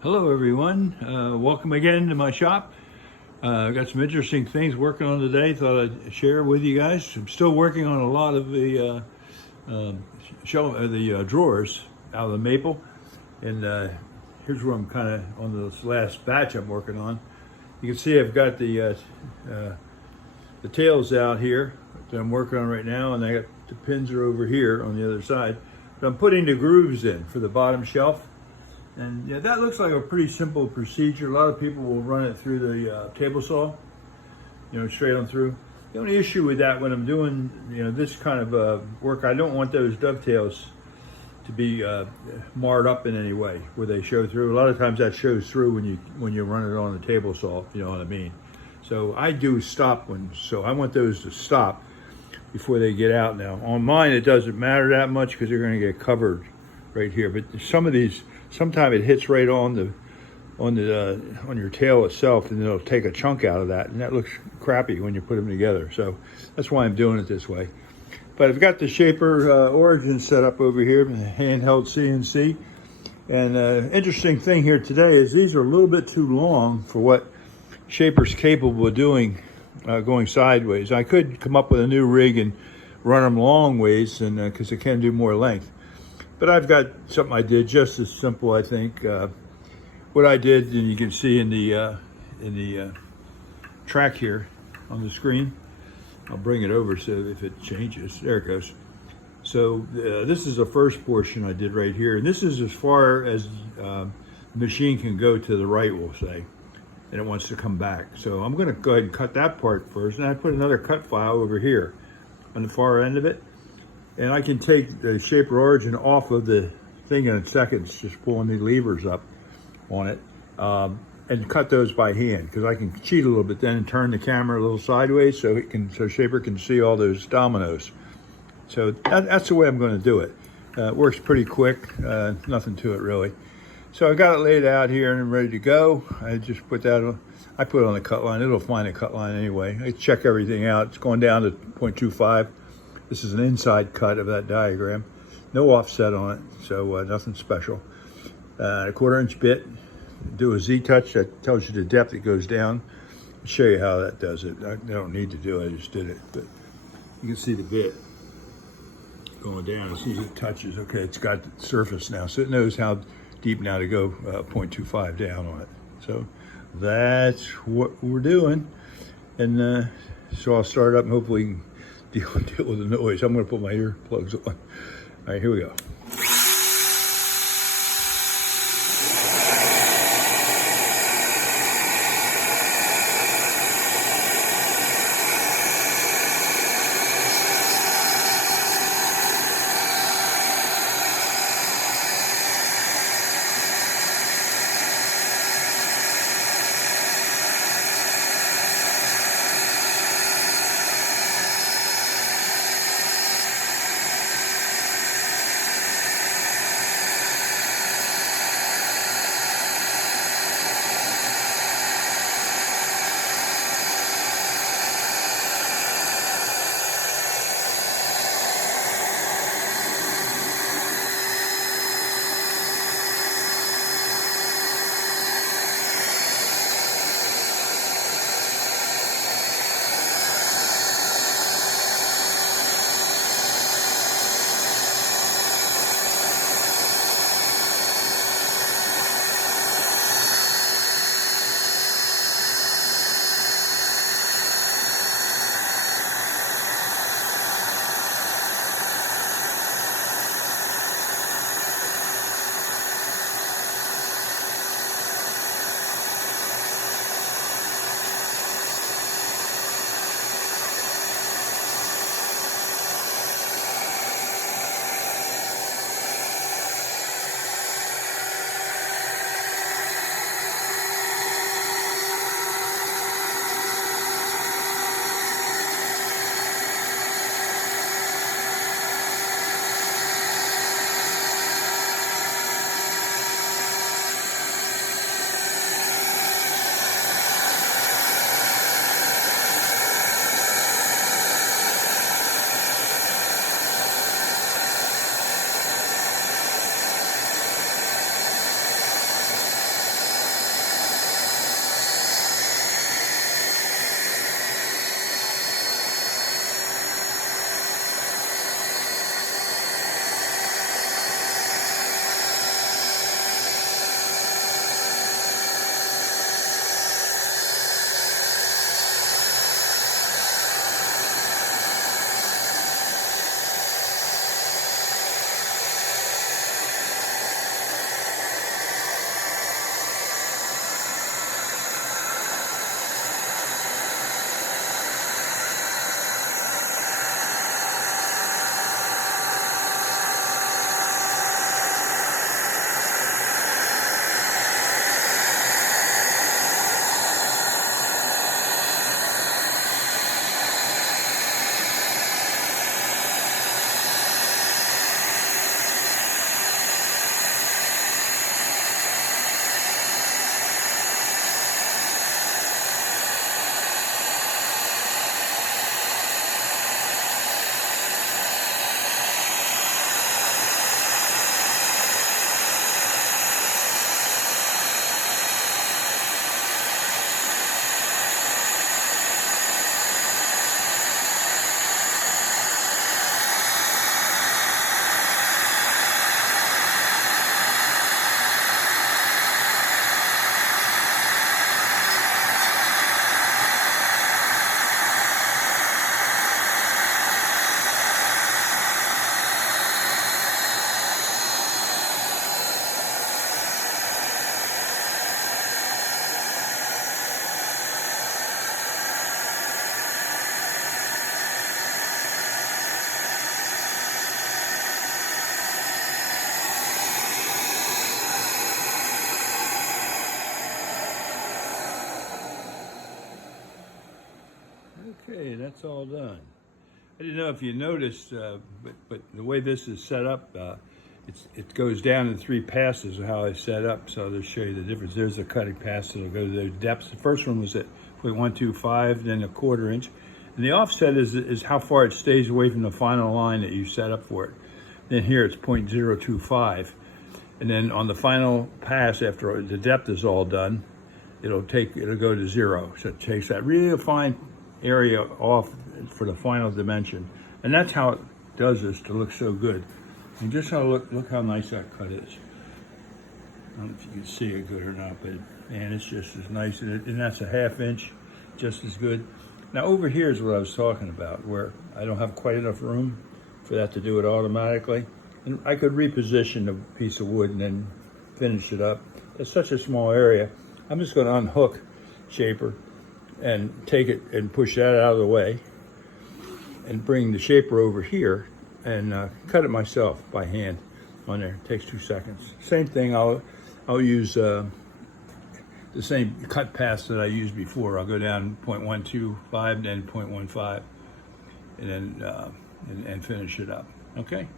Hello everyone, welcome again to my shop. I've got some interesting things working on today, thought I'd share with you guys. I'm still working on a lot of the drawers out of the maple, and here's where I'm kind of on this last batch I'm working on. You can see I've got the tails out here that I'm working on right now, and I got the pins are over here on the other side. But I'm putting the grooves in for the bottom shelf. And yeah, that looks like a pretty simple procedure. A lot of people will run it through the table saw, straight on through. The only issue with that when I'm doing, this kind of work, I don't want those dovetails to be marred up in any way where they show through. A lot of times that shows through when you run it on the table saw, if you know what I mean. So I do stop so I want those to stop before they get out. Now on mine, it doesn't matter that much because they're going to get covered right here. But some of these, sometimes it hits right on your tail itself, and it'll take a chunk out of that, and that looks crappy when you put them together. So that's why I'm doing it this way. But I've got the Shaper Origin set up over here, handheld CNC. And interesting thing here today is these are a little bit too long for what Shaper's capable of doing, going sideways. I could come up with a new rig and run them long ways, and because it can do more length. But I've got something I did just as simple, I think. What I did, and you can see in the track here on the screen. I'll bring it over so if it changes, there it goes. So this is the first portion I did right here, and this is as far as the machine can go to the right, we'll say, and it wants to come back. So I'm going to go ahead and cut that part first, and I put another cut file over here on the far end of it. And I can take the Shaper Origin off of the thing in seconds, just pulling the levers up on it, and cut those by hand, because I can cheat a little bit then and turn the camera a little sideways so Shaper can see all those dominoes. So that's the way I'm going to do it. It works pretty quick, nothing to it really. So I got it laid out here and ready to go. I just put that on. I put it on the cut line. It'll find a cut line anyway. I check everything out. It's going down to 0.25. This is an inside cut of that diagram. No offset on it, so nothing special. A 1/4-inch bit. Do a Z-touch that tells you the depth it goes down. I'll show you how that does it. I don't need to do it, I just did it. But you can see the bit going down as soon as it touches. Okay, it's got the surface now, so it knows how deep now to go 0.25 down on it. So that's what we're doing. And so I'll start up and hopefully deal with the noise. I'm going to put my earplugs on. All right, here we go. Okay, that's all done. I didn't know if you noticed, but the way this is set up, it goes down in 3 passes of how I set up. So I'll show you the difference. There's a cutting pass that'll go to those depths. The first one was at 0.125, then a 1/4 inch. And the offset is how far it stays away from the final line that you set up for it. Then here it's 0.025. And then on the final pass, after the depth is all done, it'll go to 0. So it takes that real fine area off for the final dimension. And that's how it does this to look so good. And just look how nice that cut is. I don't know if you can see it good or not, but man, it's just as nice. And that's a 1/2 inch, just as good. Now over here is what I was talking about, where I don't have quite enough room for that to do it automatically. And I could reposition a piece of wood and then finish it up. It's such a small area. I'm just going to unhook shaper and take it and push that out of the way and bring the shaper over here and cut it myself by hand on there. It takes 2 seconds. Same thing, I'll use the same cut pass that I used before. I'll go down 0.125, then 0.15, and then and finish it up. Okay.